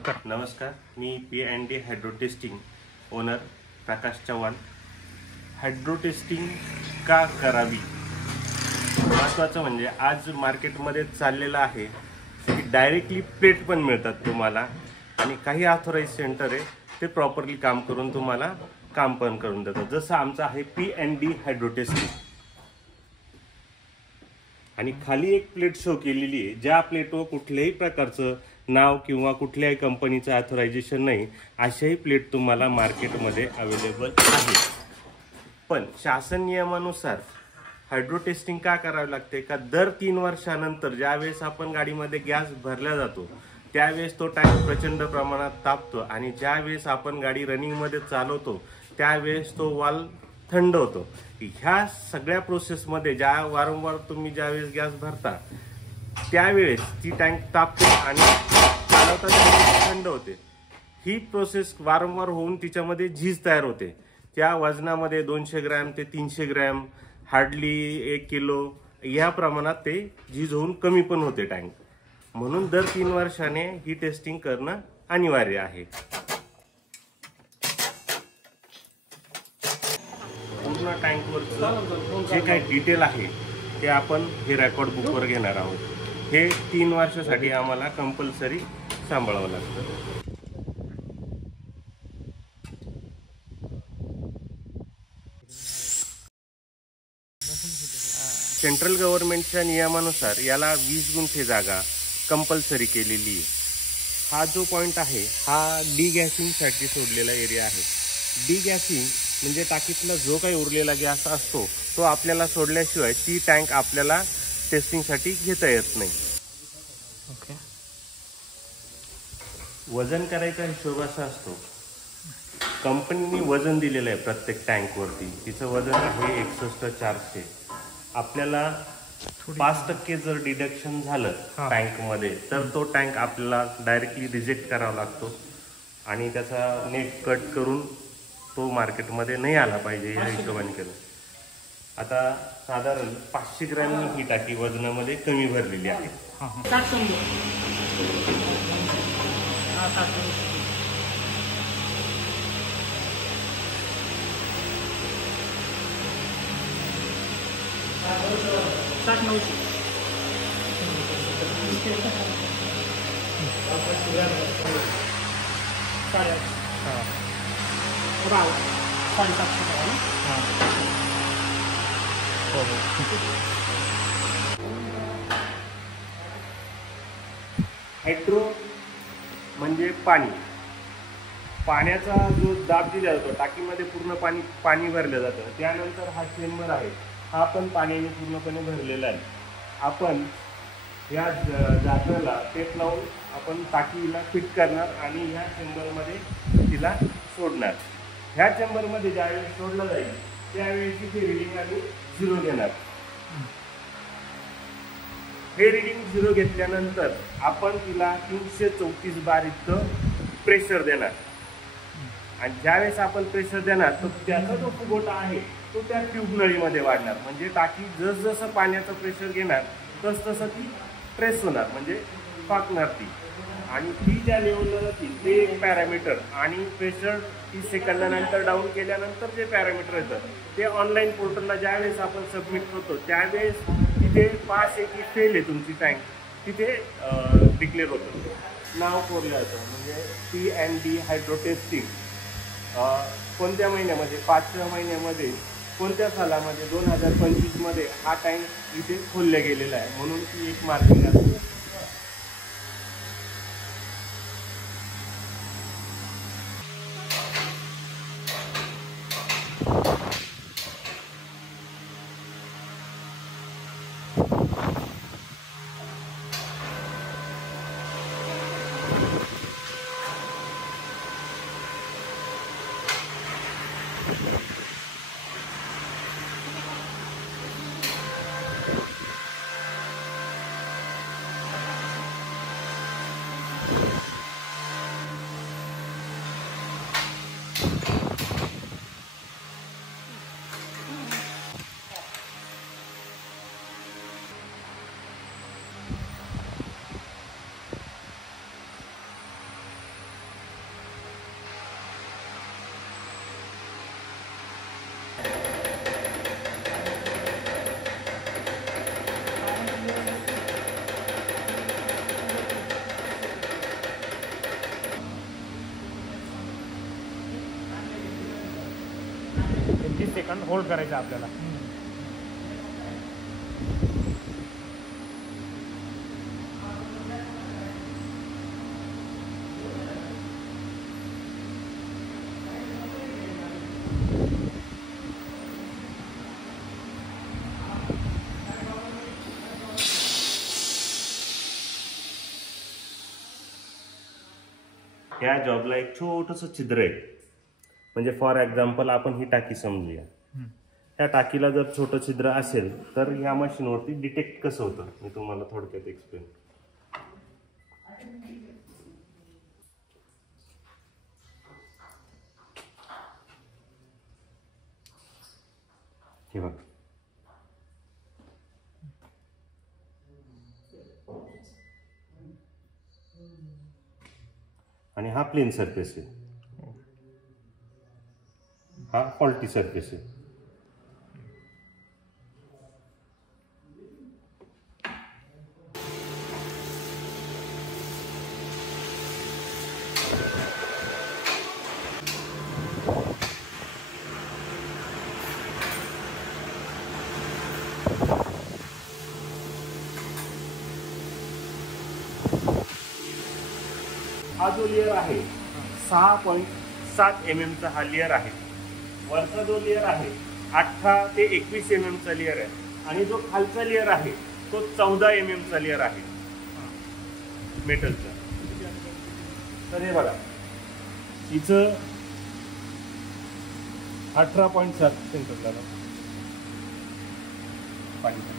नमस्कार, मी P&D hydro testing owner प्रकाश Chavan. Hydro testing का करावी, महत्त्वाचं म्हणजे आज मार्केटमध्ये चाललेलं आहे की डायरेक्टली प्लेट पण मिळतात तुम्हाला आणि काही ऑथराइज सेंटर आहे ते प्रॉपरली काम करून तुम्हाला काम पण करून देतात. जसं आमचं आहे P&D हायड्रो टेस्टिंग आणि खाली एक प्लेट शो केलेली आहे, ज्या प्लेटवर कुठल्याही प्रकारचं नाव किंवा कुठल्याही कंपनीचं ऑथरायझेशन नाही, अशाही प्लेट तुम्हाला मार्केटमध्ये अवेलेबल आहे. पण शासन नियमानुसार हायड्रो टेस्टिंग का करावी लागते का दर 3 वर्षानंतर ज्यावेळेस आपण गाडीमध्ये गॅस भरला जातो त्यावेळेस तो टँक प्रचंड प्रमाणात तापतो आणि ज्यावेळेस आपण गाडी रनिंगमध्ये चालवतो त्यावेळेस तो वाल्व थंड होतो. ह्या सगळ्या प्रोसेसमध्ये ज्या वारंवार तुम्ही ज्यावेळेस गॅस भरता त्यावेळेस ती टँक तापते आणि चालवताना थंड होते. ही प्रोसेस वारंवार होऊन तिच्यामध्ये झीज तयार होते. त्या वजनामध्ये 200 ग्रॅम ते 300 ग्रॅम, हार्डली 1 किलो या प्रमाणात ते झीज होऊन कमी पण होते टँक. म्हणून दर 3 वर्षाने ही टेस्टिंग करणं अनिवार्य आहे. पूर्ण टँकवरचं जे काही डिटेल आहे ते आपण हे रेकॉर्ड बुकवर घेणार आहोत. हे 3 वर्षासाठी आम्हाला कंपल्सरी सांभाळावं लागतं. सेंट्रल गव्हर्नमेंटच्या नियमानुसार याला 20 गुंठे जागा कंपल्सरी केलेली आहे. हा जो पॉईंट आहे हा डिगॅसिंगसाठी सोडलेला एरिया आहे. डिगॅसिंग म्हणजे टाकीतला जो काही उरलेला गॅस असतो तो आपल्याला सोडल्याशिवाय ती टँक आपल्याला टेस्टिंगसाठी घेता येत नाही. ओके. वजन करायचा हिशोब असा असतो, कंपनीने वजन दिलेलं आहे प्रत्येक टँकवरती. तिचं वजन आहे 61,400. आपल्याला 5% जर डिडक्शन झालं टँकमध्ये तर तो टँक आपल्याला डायरेक्टली रिजेक्ट करावा लागतो आणि त्याचा नेट कट करून तो मार्केटमध्ये नाही आला पाहिजे या हिशोबाने केलं. आता साधारण 500 ग्रॅम ही टाकी वजनामध्ये कमी भरलेली आहे. हायड्रो म्हणजे पाणी. पाण्याचा जो दाब दिला जातो टाकीमध्ये पूर्ण पाणी भरलं जातं. त्यानंतर हा चेंबर आहे, हा पण पाण्याने पूर्णपणे भरलेला आहे. आपण या झाकणाला टेप लावून आपण टाकीला फिट करणार आणि ह्या चेंबरमध्ये तिला सोडणार. ह्या चेंबरमध्ये ज्यावेळेस सोडलं जाईल त्यावेळेस तिथे रिडिंग आणि 0 घेणार. हे रिडिंग 0 घेतल्यानंतर आपण तिला 334 बार इतकं प्रेशर देणार आणि ज्यावेळेस आपण प्रेशर देणार तर त्याचा जो फुगोटा आहे तो त्या ट्यूब नळीमध्ये वाढणार. म्हणजे टाकी जसं पाण्याचं प्रेशर घेणार तसं ती प्रेस होणार, म्हणजे फाकणार ती. आणि ती ज्या लेवलला जातील ते एक पॅरामीटर आणि प्रेशर 30 सेकंदानंतर डाऊन केल्यानंतर जे पॅरामीटर येतं ते ऑनलाईन पोर्टलला ज्यावेळेस आपण सबमिट करतो त्यावेळेस तिथे पास आहे की फेल आहे तुमची टँक तिथे डिक्लेअर होतं, नाव कोरलं जातं. म्हणजे P&D हायड्रो टेस्टिंग कोणत्या महिन्यामध्ये, 5व्या महिन्यामध्ये, कोणत्या सालामध्ये, 2025मध्ये हा टँक इथे खोलला गेलेला आहे म्हणून ती एक मार्किंग असते. होल्ड करायचं आहे आपल्याला. या जॉबला एक छोटस छिद्र आहे. म्हणजे फॉर एक्झाम्पल आपण ही टाकी समजूया. त्या टाकीला जर छोटं छिद्र असेल तर या मशीनवरती डिटेक्ट कसं होतं मी तुम्हाला थोडक्यात एक्सप्लेन. हे बघा, आणि हा प्लेन सरफेस आहे, हा फॉल्टी सरफेस आहे. हा जो लेअर आहे 6.7 mm चा हा लेअर आहे. वरचा जो लेअर आहे 18 ते 21 mm चा लेअर आहे, आणि जो खालचा लेअर आहे तो 14 mm चा लेअर आहे मेटलचा. तर हे बघा, हिचं 18.7 सेंटर झालं पाणी.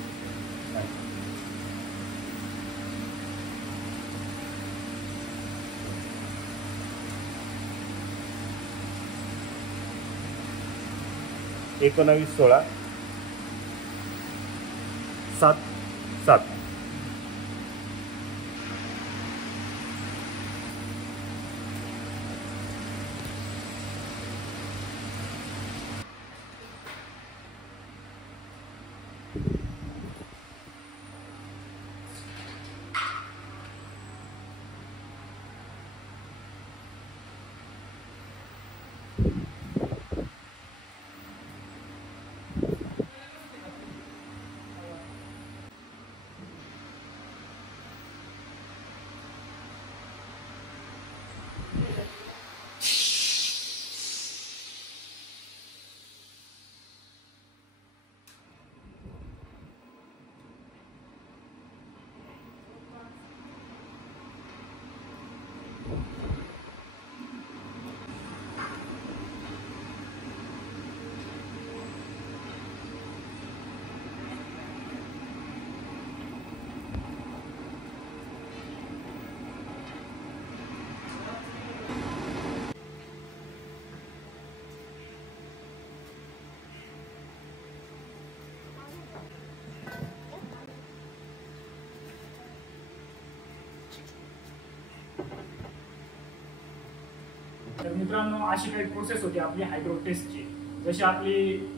एकोणावीस 16 7 7. तर मित्रांनो, अशी काही प्रोसेस होती आपली हायड्रो टेस्टची. जशी आपली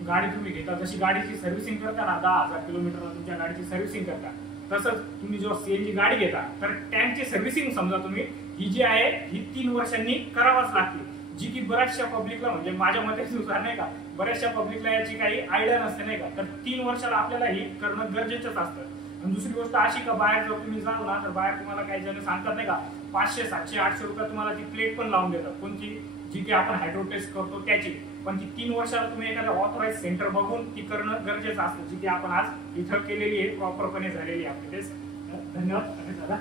गाडी तुम्ही घेता, जशी गाडीची सर्व्हिसिंग करता ना, 10,000 किलोमीटरला तुमच्या गाडीची सर्व्हिसिंग करता, तसंच तुम्ही जेव्हा सीएनजी गाडी घेता तर टँकची सर्व्हिसिंग समजा तुम्ही ही जी आहे ही 3 वर्षांनी करावाच लागते. जी की बऱ्याचशा पब्लिकला, म्हणजे माझ्या मते नुसार नाही का, बऱ्याचशा पब्लिकला याची काही आयडिया नसते नाही का. तर 3 वर्षाला आपल्याला ही करणं गरजेचंच असतं. आणि दुसरी गोष्ट अशी का, बाहेर जर तुम्ही जाल ना तर बाहेर तुम्हाला काही जण सांगतात नाही का, 500 700 800 रुपये तुम्हाला ती प्लेट पण लावून देतात. कोणती, जी की आपण हायड्रो टेस्ट करतो त्याची. पण ती 3 वर्षाला तुम्ही एखाद्या ऑथराइज सेंटर बघून ती करणं गरजेचं असतं, जी की आपण आज इथं केलेली आहे, प्रॉपरपणे झालेली आहे आपली टेस्ट. धन्यवाद दादा.